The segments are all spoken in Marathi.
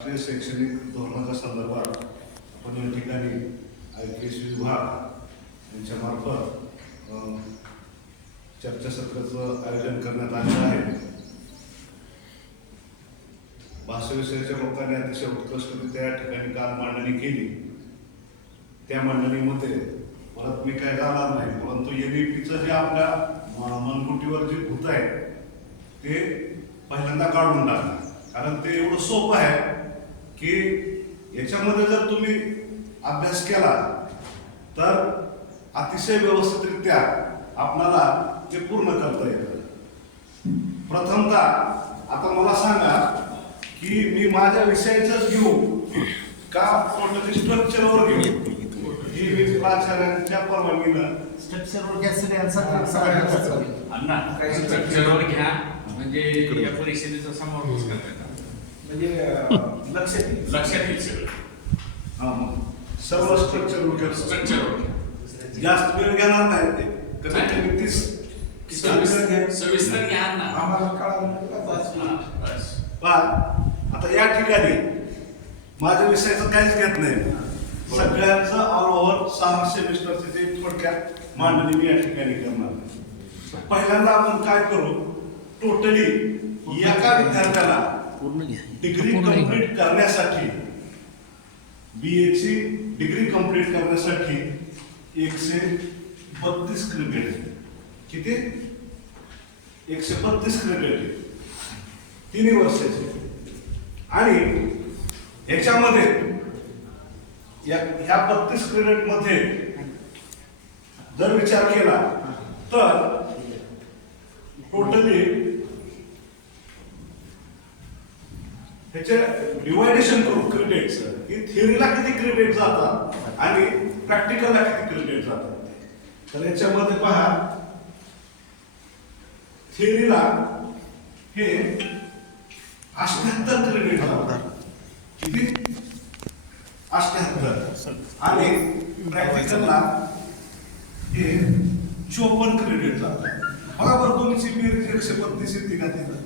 राष्ट्रीय शैक्षणिक धोरणाच्या संदर्भात आपण या ठिकाणी IPS विभाग यांच्यामार्फत चर्चासत्राचं आयोजन करण्यात आलेलं आहे. भाषा विषयाच्या लोकांनी अतिशय उत्कृष्टरित्या या ठिकाणी काल मांडणी केली. त्या मांडणीमध्ये परत मी काय जाणार नाही, परंतु NEPचं जे आपल्या मनगुटीवर जे भूत आहे ते पहिल्यांदा काढून टाका, कारण ते एवढं सोपं आहे की याच्यामध्ये जर तुम्ही अभ्यास केला तर अतिशय व्यवस्थितरित्या आपल्याला ते पूर्ण करता येतं. प्रथमतः आता मला सांगा की मी माझ्या विषयाचंच घेऊ का टोटली स्ट्रक्चरवर घेऊ? ही मी प्राचार्यांच्या परवानगीनं स्ट्रक्चरवर घ्या सगळ्यांचा स्ट्रक्चरवर घ्या, म्हणजे या परिषदेचा समावेश करता येतात, म्हणजे लक्षात येईल सगळं. सर्व स्ट्रक्चरवर स्ट्रक्चरवर जास्त वेळ घेणार नाही, कमीत कमी 30 सविस्तर घ्या ना. आम्हाला कळालं बस. आता या ठिकाणी माझ्या विषयाचं काहीच घेत नाही. सगळ्यांचं ऑल ओव्हर 6 सेमिस्टरचे जे थोडक्यात मांडणी मी या ठिकाणी करणार. पहिल्यांदा आपण काय करू, टोटली एका विद्यार्थ्याला डिग्री कंप्लीट करण्यासाठी, BA ची डिग्री कंप्लीट करण्यासाठी 132 क्रेडिट. किती? 132 क्रेडिट 3 वर्षाचे. आणि याच्यामध्ये ह्या 32 क्रेडिट मध्ये जर विचार केला तर टोटली ह्याचे डिवायडेशन करू क्रेडिटचं की थिअरीला किती क्रेडिट जातात आणि प्रॅक्टिकलला किती क्रेडिट जातात. तर याच्यामध्ये पहा, थिअरीला हे 78 क्रेडिट जातात. किती? 78. आणि प्रॅक्टिकलला हे 54 क्रेडिट जातात. बरोबर तुमची बेरीज 132 येते का तिथं?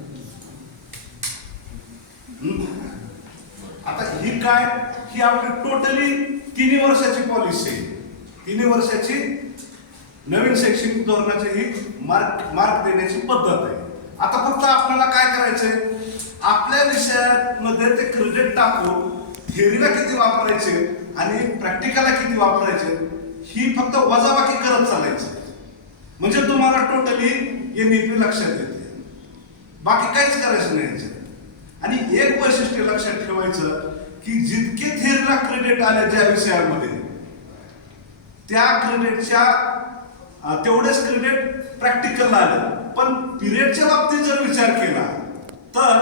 आता ही काय, ही आपली टोटली 3 वर्षाची पॉलिसी आहे. 3 वर्षाची नवीन शैक्षणिक धोरणाची ही मार्क देण्याची पद्धत आहे. आता फक्त आपल्याला काय करायचंय, आपल्या विषयामध्ये ते क्रेडिट टाकून थिअरीला किती वापरायचे आणि प्रॅक्टिकलला किती वापरायचे ही फक्त वजाबाकी करत चालायचं. म्हणजे तुम्हाला टोटली NEP लक्षात येते, बाकी काहीच करायचं नाही. आणि एक वैशिष्ट्य लक्षात ठेवायचं की जितके थिअरीला क्रेडिट आले ज्या विषयामध्ये, त्या क्रेडिटच्या तेवढेच क्रेडिट प्रॅक्टिकलला आले. पण पिरियडच्या बाबतीत जर विचार केला तर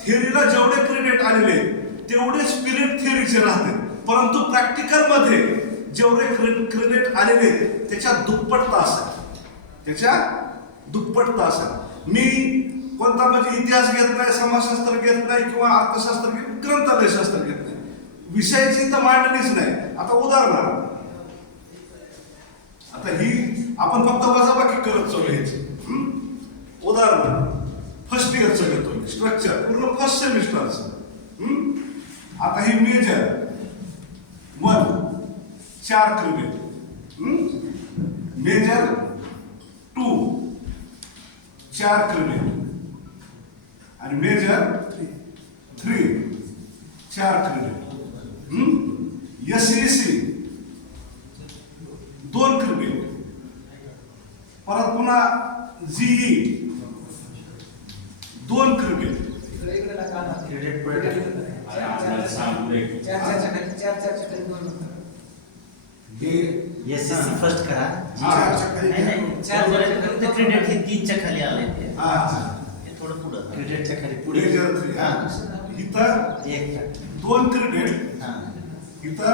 थिअरीला जेवढे क्रेडिट आलेले तेवढेच पिरियड थिअरीचे राहते, परंतु प्रॅक्टिकल मध्ये जेवढे क्रेडिट आलेले त्याच्या दुप्पट तास आहे, त्याच्या दुप्पट तास आहे. मी कोणता म्हणजे इतिहास घेत नाही, समाजशास्त्र घेत नाही किंवा अर्थशास्त्र घेत, ग्रंथालयशास्त्र घेत नाही, विषयाची तर मांडणीच नाही. आता उदाहरणार्थ, आता ही आपण फक्त वजाबाकी करत चालू. उदाहरणार्थ फर्स्ट इयरचं घेतो स्ट्रक्चर, पूर्ण फर्स्ट सेमिस्टरचं. आता ही मेजर 1 4 क्रेडिट, मेजर 2 4 क्रेडिट आणि मेजर 3 4 क्रेडिट. SEC 2 credit. परत पुन्हा GE 2 क्रेडिट. SSC फर्स्ट करा. क्रेडिट हे 3च्या खाली आले ते. हे थोडं पुढं क्रेडिटच्या खाली पुढे. मेजर 3 इथं 2 क्रेडिट, इथं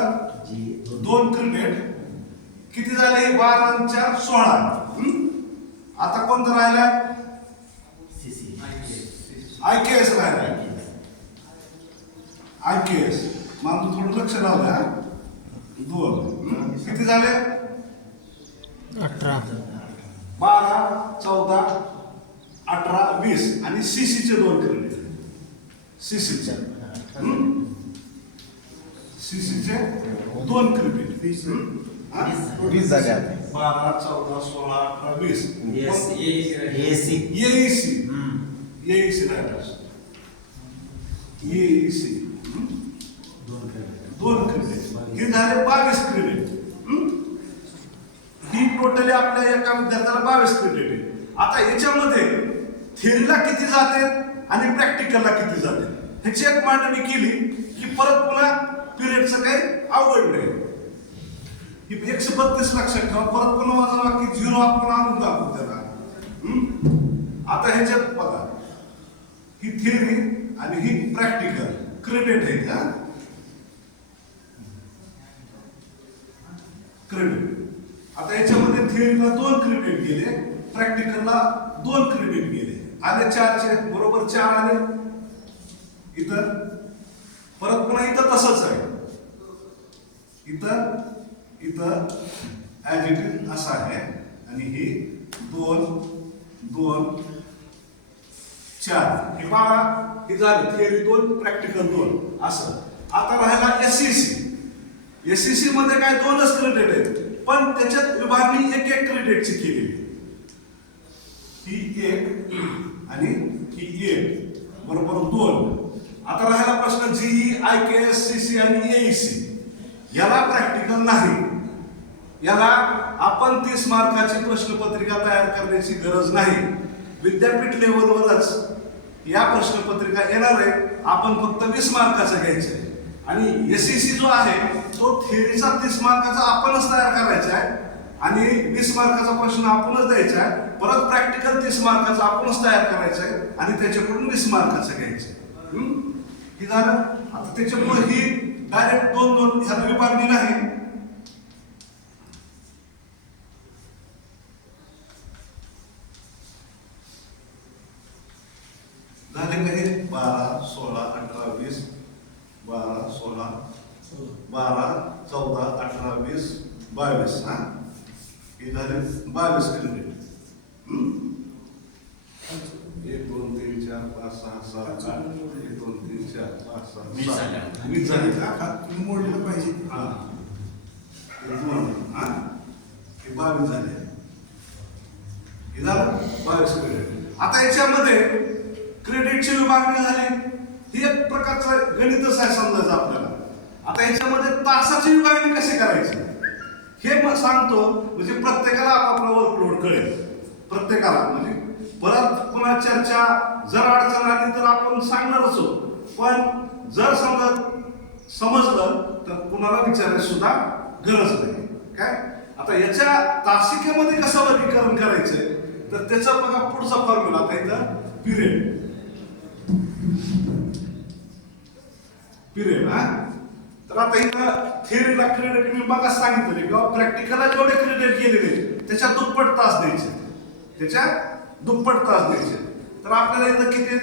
2 क्रेडिट. किती झाले? 12 आणि 4 16. आता कोणतं राहिलाय? IKS राहिलाय. IKS मग तू थोडं लक्ष लावलं. 2 किती झाले? 18 12 14 18 20 आणि CC चे 2 क्रेडिट. CC चे सीसीचे 2 क्रेडिट. 20 जागा आहेत. 12, 14, 16, 18, 20. एसी एईसी राहिला. AEC 2 credit. हे झाले 22 क्रेडिट. ही टोटली आपल्या एका विद्यार्थ्याला 22 क्रेडिट आहे. आता याच्यामध्ये थिअरीला किती जाते आणि प्रॅक्टिकलला किती जाते ह्याची एक मांडणी केली की परत पुन्हा पिरियडचं काही अवघड नाही. ही 132 लक्षात ठेवा. परत पुन्हा माझा की 0 आपण आणून दाखवू त्याला. आता ह्याच्यात बघा ही थिअरी आणि ही प्रॅक्टिकल क्रेडिट आहे त्या क्रेडिट. आता याच्यामध्ये थिअरीला 2 क्रेडिट गेले, प्रॅक्टिकलला 2 क्रेडिट गेले. आले 4चे बरोबर 4 आले. इथं परत पुन्हा इथं तसंच आहे. इथं ऍज इट इज असं आहे आणि ही 2 2 4 हे 12 हे झालं. थिअरी 2 प्रॅक्टिकल 2 असं. आता राहिला एससीसी मध्ये काय 2च क्रेडिट आहेत पण त्याच्यात विभागणी 1 क्रेडिटची केलेली. ही 1 आणि ही 1 बरोबर 2. आता राहिला प्रश्न जीई, IKS, CC आणि एईसी. याला प्रॅक्टिकल नाही. याला आपण 30 मार्काची प्रश्नपत्रिका तयार करण्याची गरज नाही. विद्यापीठ लेवलवरच या प्रश्नपत्रिका येणार आहे. आपण फक्त 20 मार्काचं घ्यायचं आहे आणि एसईसी जो आहे तो थिअरीचा 30 मार्काचा आपणच तयार करायचा आहे आणि 20 मार्काचा प्रश्न आपणच द्यायचा आहे. परत प्रॅक्टिकल 30 मार्काचा आपणच तयार करायचा आहे आणि त्याच्याकडून 20 मार्काचं घ्यायचं आहे. हे झालं. आता त्याच्यामुळे ही डायरेक्ट 2 ह्याला विभागणी नाही. झाले का हे 12, 16, 18, 20, 12, 16, 12, 14, 18, 20, 22. हा हे झाले 22 क्रेडिट. 1 2 3 4 5 6 7 8 1 2 3 4 5 6 7 20 झाले का? तुम्ही मोडलं पाहिजे. हा हे 22 झाले. हे झालं 22 क्रेडिट. आता याच्यामध्ये क्रेडिटची विभागणी झाली. ही एक प्रकारचं गणितच आहे समजायचं आपल्याला. आता याच्यामध्ये तासाची विभागणी कशी करायची हे मग सांगतो म्हणजे प्रत्येकाला आपापला वर्कलोड कळेल. प्रत्येकाला म्हणजे परत पुन्हा चर्चा जर अडचण आली तर आपण सांगणारच आहोत पण जर समजलं तर कुणाला विचारायची सुद्धा गरज नाही. काय आता याच्या तासिकेमध्ये कसं वर्गीकरण करायचंय तर त्याचा बघा पुढचा फॉर्म्युला. आता इथं पिरियड हा. तर आता इथं थिअरीला क्रेडिट मी मग सांगितलं किंवा प्रॅक्टिकलला जेवढे क्रेडिट गेलेले त्याच्या दुप्पट तास द्यायचे. त्याच्या दुप्पट तास द्यायचे. तर आपल्याला इथं किती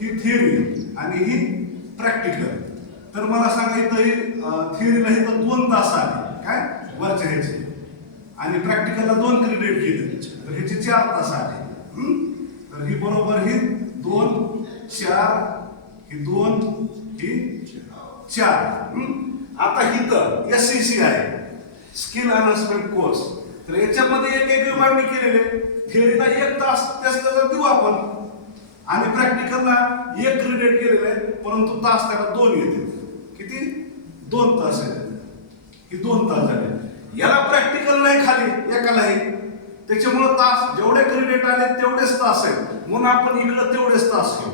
ही थिअरी आणि ही प्रॅक्टिकल. तर मला सांगा इथं ही थिअरीला इथं 2 तास आले काय वरच्या ह्याचे आणि प्रॅक्टिकलला 2 क्रेडिट गेले तर ह्याचे 4 तास आले. तर ही बरोबर ही 2 4 ही 2 ही 4. आता इथं एससीसी आहे स्किल एनहान्समेंट कोर्स. तर याच्यामध्ये एक विभागणी केलेली आहे. थिअरीला 1 तास त्याचा देऊ आपण आणि प्रॅक्टिकलला 1 क्रेडिट केलेलं आहे परंतु तास त्याला 2 येते. किती 2 तास येते. ही 2 तास झाले. याला प्रॅक्टिकल नाही खाली एकालाही त्याच्यामुळे तास जेवढे क्रेडिट आले तेवढेच तास आहेत म्हणून आपण इकडं तेवढेच तास घेऊ.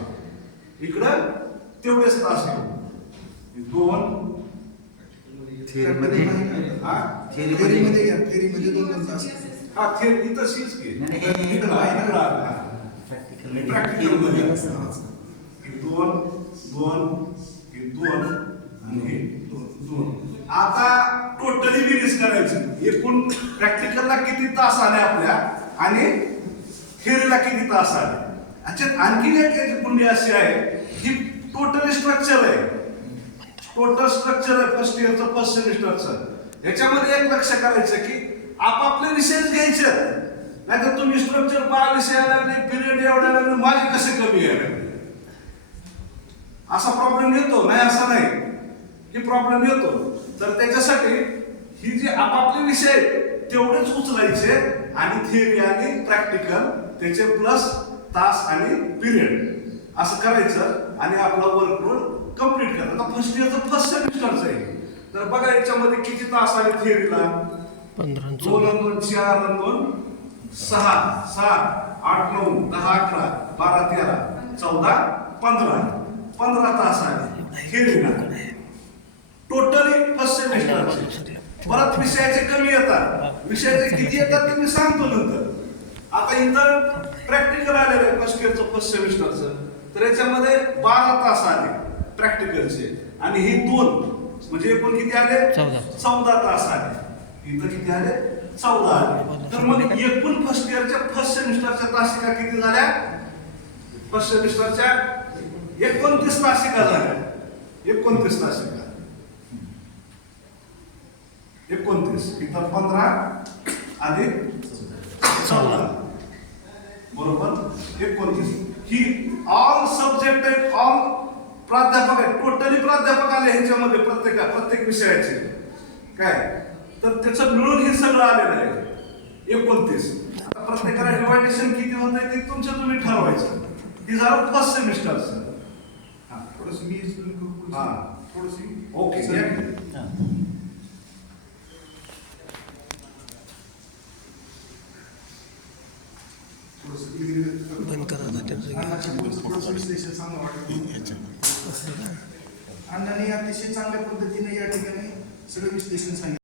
इकडं तेवढेच तास घेऊ. 2 थिअरीमध्ये हा थिअरीमध्ये घ्या. थिअरीमध्ये 2 तास. हा थिअरी इथं सीच घे. नाही. इकडं प्रॅक्टिकल मध्ये 2 2 हे 2 आणि हे 2. आता टोटली बेरीज करायची. एकूण प्रॅक्टिकलला किती तास आले आपल्या आणि थिअरीला किती तास आले. अच्छा आणखी एक गुंडी अशी आहे की टोटल स्ट्रक्चर आहे. टोटल स्ट्रक्चर आहे फर्स्ट इयरचं फर्स्ट सेमिस्टरचं. याच्यामध्ये एक लक्ष करायचं की आपापले विषयच घ्यायचे. नाहीतर तुम्ही स्ट्रक्चर 12 विषय लागले पिरियड एवढ्या लागले माझे कसे कमी आहे असा प्रॉब्लेम येतो. नाही असं नाही. हे प्रॉब्लेम येतो. तर त्याच्यासाठी ही जी आपापले विषय आहेत, तेवढेच उचलायचे आणि थिअरी आणि प्रॅक्टिकल त्याचे प्लस तास आणि पिरियड असं करायचं आणि आपला वर्कलोड कम्प्लीट करायचा. आता फर्स्ट इयरचं फर्स्ट सेमिस्टरचं आहे. तर बघा याच्यामध्ये किती तास आले थिअरीला? 2 आणि 2 4 आणि 2 6 7 8 9 10 11 12 13 14 15 तास आले थिअरीला टोटली फर्स्ट सेमिस्टरचे. परत विषयाचे कमी येतात. विषयाचे किती येतात ते मी सांगतो नंतर. आता इथं प्रॅक्टिकल आलेलं आहे फर्स्ट इयरचं फर्स्ट सेमिस्टरचं. तर याच्यामध्ये 12 तास आले प्रॅक्टिकलचे आणि ही 2 म्हणजे एकूण किती आले? 14 तास आले. इथं किती आले? 14 आले. तर मग एकूण फर्स्ट इयरच्या फर्स्ट सेमिस्टरच्या तासिका किती झाल्या? फर्स्ट सेमिस्टरच्या 29 तासिका झाल्या. 29 तासिका 29 इथं 15 अधिक 14 बरोबर 29. ही ऑल सब्जेक्ट आहेत, ऑल प्राध्यापक आहेत, टोटली प्राध्यापक आले ह्याच्यामध्ये प्रत्येक विषयाचे काय. तर त्याचं मिळून हे सगळं आलेलं आहे 29. आता प्रत्येकाला डिवायडेशन किती होत आहे ते तुम्ही ठरवायचं. हे झालं फर्स्ट सेमिस्टरचं. थोडंसं मी explain करू. हा थोडंसं ओके. बंद करा विश्लेषण सांगा वाटतं. अण्णांनी अतिशय चांगल्या पद्धतीने या ठिकाणी सगळं विश्लेषण सांगितलं.